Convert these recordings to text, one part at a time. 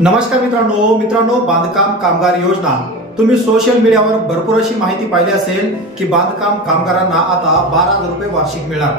नमस्कार मित्रांनो बांधकाम कामगार योजना तुम्ही सोशल मीडियावर भरपूर अशी माहिती पाहिली असेल की बांधकाम कामगारांना आता 12,000 रुपये वार्षिक मिळणार।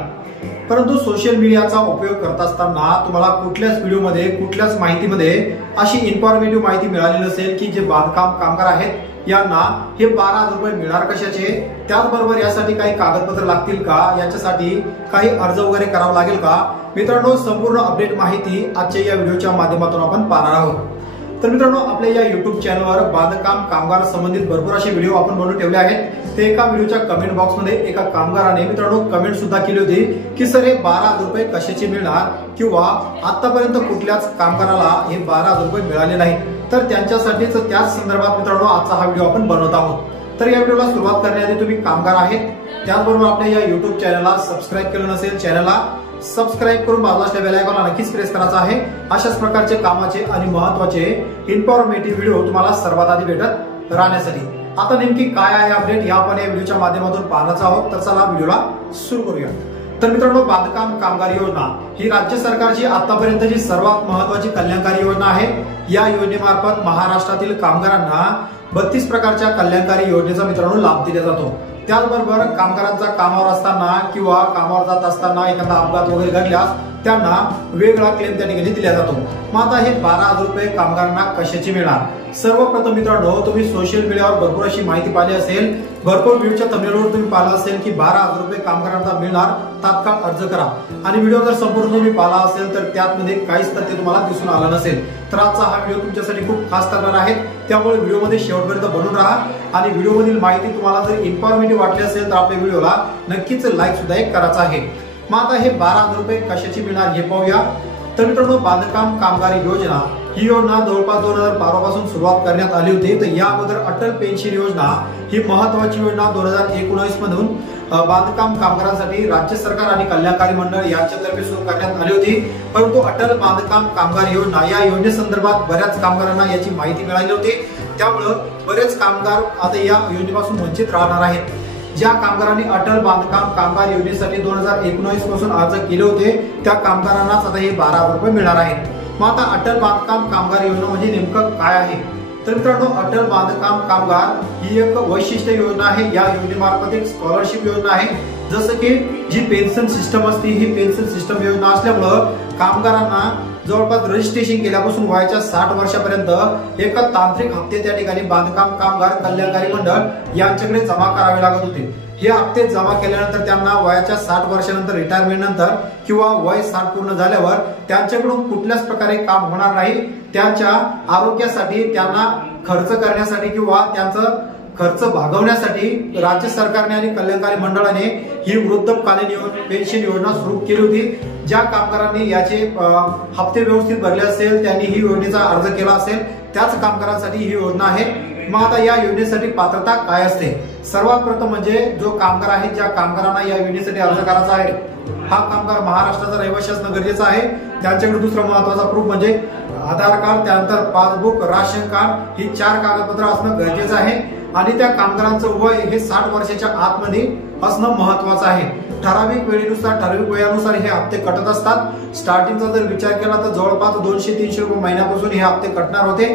परंतु सोशल मीडियाचा उपयोग करत असताना तुम्हाला कुठल्याच व्हिडिओमध्ये कुठल्याच माहितीमध्ये अशी इन्फॉर्मेटिव्ह माहिती मिळाली नसेल की जे बांधकाम कामगार आहेत यांना हे 12,000 रुपये मिळणार कशाचे, त्याचबरोबर यासाठी काही कागदपत्र लागतील का, याच्यासाठी काही अर्ज वगैरे करावा लागेल का। मित्रांनो संपूर्ण अपडेट माहिती आजच्या या व्हिडिओच्या माध्यमातून आपण पाहणार आहोत। तर मित्रांनो आपल्या या YouTube चॅनलवर बांधकाम कामगार संबंधित भरपूर असे व्हिडिओ आपण बनवून ठेवले आहेत। ते एका व्हिडिओच्या कमेंट बॉक्स मध्ये एका कामगाराने मित्रांनो कमेंट सुद्धा केली होती की सर हे 12,000 रुपये कशाचे मिळणार किंवा आतापर्यंत कुठल्याच कामगाराला हे 12,000 रुपये मिळाले नाही। तर त्यांच्यासाठीच त्याच संदर्भात मित्रांनो आजचा हा व्हिडिओ आपण बनवत आहोत। तर या व्हिडिओला सुरुवात करण्याआधी तुम्ही कामगार आहेत त्याचबरोबर आपल्या या YouTube चॅनलला सबस्क्राइब केलं नसेल चॅनलला सबस्क्राइब करून बाजूला असलेल्या बेल आयकॉनला नक्कीच प्रेस करायचा आहे। अशाच प्रकारचे कामाचे आणि महत्त्वाचे इन्फॉर्मेटिव्ह व्हिडिओ तुम्हाला सर्वात आधी भेटत राहण्यासाठी आता नेमकी काय आहे अपडेट या आपण या व्हिडिओच्या माध्यमातून पाहणार आहोत। तर चला व्हिडिओला सुरू करूया। तर मित्रांनो बांधकाम कामगार योजना ही राज्य सरकारची आतापर्यंतची सर्वात महत्त्वाची कल्याणकारी योजना आहे। या योजनेमार्फत महाराष्ट्रातील कामगारांना 32 प्रकारच्या कल्याणकारी योजनेचा मित्रांनो लाभ दिला जातो। त्याचबरोबर कामगारांचा कामावर असताना किंवा कामावर जात असताना एखादा अपघात वगैरे घडल्यास त्यांना वेगळा क्लेम त्या ठिकाणी दिला जातो। मग आता हे 12,000 रुपये कामगारांना कशाचे मिळणार। सर्वप्रथम मित्रांनो तुम्ही सोशल मीडियावर भरपूर अशी माहिती पाहिली असेल, भरपूर व्हिडिओच्या थंबनेलवर तुम्ही पाहिलं असेल की 12,000 रुपये कामगारांना मिळणार, तात्काळ अर्ज करा। आणि व्हिडिओ जर संपूर्ण तुम्ही पाहिला असेल तर त्यामध्ये काहीच तथ्य तुम्हाला दिसून आलं नसेल तर आजचा हा व्हिडिओ तुमच्यासाठी खूप खास ठरणार आहे। त्यामुळे व्हिडिओमध्ये शेवटपर्यंत बनून राहा आणि व्हिडिओमधील माहिती तुम्हाला जर इन्फॉर्मेटिव्ह वाटली असेल तर आपल्या व्हिडिओला नक्कीच लाईक सुद्धा एक करायचा आहे। मग आता हे 12,000 रुपये कशाची मिळणार हे पाहूया। तर मित्रांनो बांधकाम कामगार योजना ही योजना जवळपास 2012 पासून सुरुवात करण्यात आली होती। तर या अगोदर अटल पेन्शन योजना ही महत्त्वाची योजना 2019 मधून बांधकाम कामगारांसाठी राज्य सरकार आणि कल्याणकारी मंडळ यांच्यातर्फे सुरू करण्यात आली होती। परंतु अटल बांधकाम कामगार योजना या योजनेसंदर्भात बऱ्याच कामगारांना याची माहिती मिळाली होती। त्यामुळे बरेच कामगार आता या योजनेपासून वंचित राहणार आहेत। ज्या कामगारांनी अटल बांधकाम कामगार योजनेसाठी 2019 पासून अर्ज केले होते त्या कामगारांनाच आता हे 12,000 रुपये मिळणार आहेत। मग आता अटल बांधकाम कामगार योजना म्हणजे नेमकं काय आहे। तर मित्रांनो अटल बांधकाम कामगार ही एक वैशिष्ट्य योजना आहे। या योजनेमार्फत एक स्कॉलरशिप योजना आहे। जसं की जी पेन्शन सिस्टम असते ही पेन्शन सिस्टम योजना असल्यामुळे कामगारांना जवळपास रजिस्ट्रेशन केल्यापासून वयाच्या 60 वर्षापर्यंत एक तांत्रिक हप्ते त्या ठिकाणी बांधकाम कामगार कल्याणकारी मंडळ यांच्याकडे जमा करावे लागत होते। हे हप्ते जमा केल्यानंतर त्यांना वयाच्या 60 वर्षानंतर रिटायरमेंट नंतर किंवा वय 60 पूर्ण झाल्यावर त्यांच्याकडून कुठल्याच प्रकारे काम होणार नाही। त्यांच्या आरोग्यासाठी त्यांना खर्च करण्यासाठी किंवा त्यांचं खर्च भागवण्यासाठी राज्य सरकारने आणि कल्याणकारी मंडळाने ही वृद्धकालीन पेन्शन योजना सुरू केली होती। ज्या कामगारांनी याचे हप्ते व्यवस्थित भरले असेल त्यांनी ही योजनेचा अर्ज केला असेल त्याच कामगारांसाठी ही योजना आहे। मग आता या योजनेसाठी पात्रता काय असते। सर्वात प्रथम म्हणजे जो कामगार आहे ज्या कामगारांना या योजनेसाठी अर्ज करायचा आहे हा कामगार महाराष्ट्राचा रहिवासी असणं गरजेचं आहे। त्यांच्याकडे दुसरा महत्त्वाचा प्रूफ म्हणजे आधार कार्ड, त्यानंतर पासबुक, राशन कार्ड ही 4 कागदपत्र असणं गरजेचं आहे। आणि त्या कामगारांचं वय हे 60 वर्षाच्या आतमध्ये असणं महत्त्वाचं आहे। ठराविक वेळेनुसार ठराविक वयानुसार हे हप्ते कटत असतात। स्टार्टिंगचा जर विचार केला तर जवळपास 200-300 रुपये महिन्यापासून हे हप्ते कटणार होते।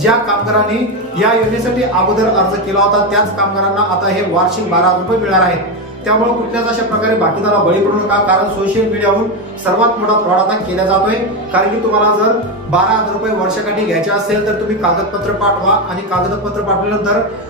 ज्या कामगारांनी या योजनेसाठी अगोदर अर्ज केला होता त्याच कामगारांना आता हे वार्षिक 12,000 रुपये मिळणार आहेत। त्यामुळे कुठल्याच अशा प्रकारे बाकीदाराला बळी पडू नका, कारण सोशल मीडियावरून सर्वात मोठा फ्रॉड आता केला जातोय। कारण की तुम्हाला जर 12,000 रुपये वर्षाकाठी घ्यायचे असेल तर तुम्ही कागदपत्र पाठवा आणि कागदपत्र पाठवल्यानंतर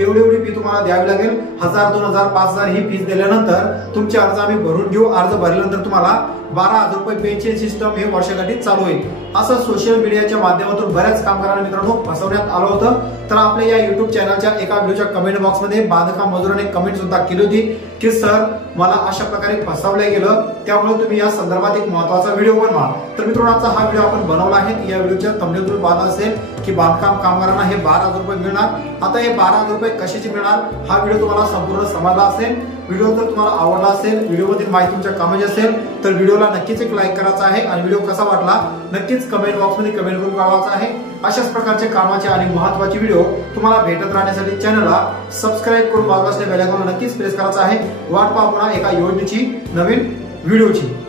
एवढी फी तुम्हाला द्यावी लागेल। 1,000, 2,000, 5,000 ही फीस दिल्यानंतर तुमचे अर्ज आम्ही भरून घेऊ। अर्ज भरल्यानंतर तुम्हाला 12,000 रुपये पेन्शन सिस्टम हे वर्षाकाठी चालू होईल असं सोशल मीडियाच्या माध्यमातून बऱ्याच कामगारांना मित्रांनो फसवण्यात आलं होतं। तर आपल्या या YouTube चॅनलच्या एका व्हिडिओच्या कमेंट बॉक्समध्ये बांधकाम मजुराने कमेंट सुद्धा केली होती की सर मला अशा प्रकारे फसवलं गेलं, त्यामुळे तुम्ही या संदर्भात एक महत्त्वाचा व्हिडिओ बनवा। तर मित्रांनो आजचा हा व्हिडिओ आपण बनवला आहे। या व्हिडिओच्या थंबनेल तुम्ही पाहिला असेल की बांधकाम कामगारांना हे 12,000 रुपये मिळणार। आता हे 12,000 रुपये कशाचे मिळणार हा व्हिडिओ तुम्हाला संपूर्ण समजला असेल। व्हिडिओ जर तुम्हाला आवडला असेल, व्हिडिओमधील माहिती तुमच्या कामाची असेल तर व्हिडिओला नक्कीच एक लाईक करायचा आहे आणि व्हिडिओ कसा वाटला नक्कीच कमेंट बॉक्समध्ये कमेंट करून कळवायचा आहे। अशाच प्रकारचे कामाचे आणि महत्त्वाचे व्हिडिओ तुम्हाला भेटत राहण्यासाठी चॅनलला सबस्क्राइब करून बाजूला असलेल्या बेल आयकॉनला नक्कीच प्रेस करायचा आहे। वाट पाहू पुन्हा एका योजनेची नवीन व्हिडिओची।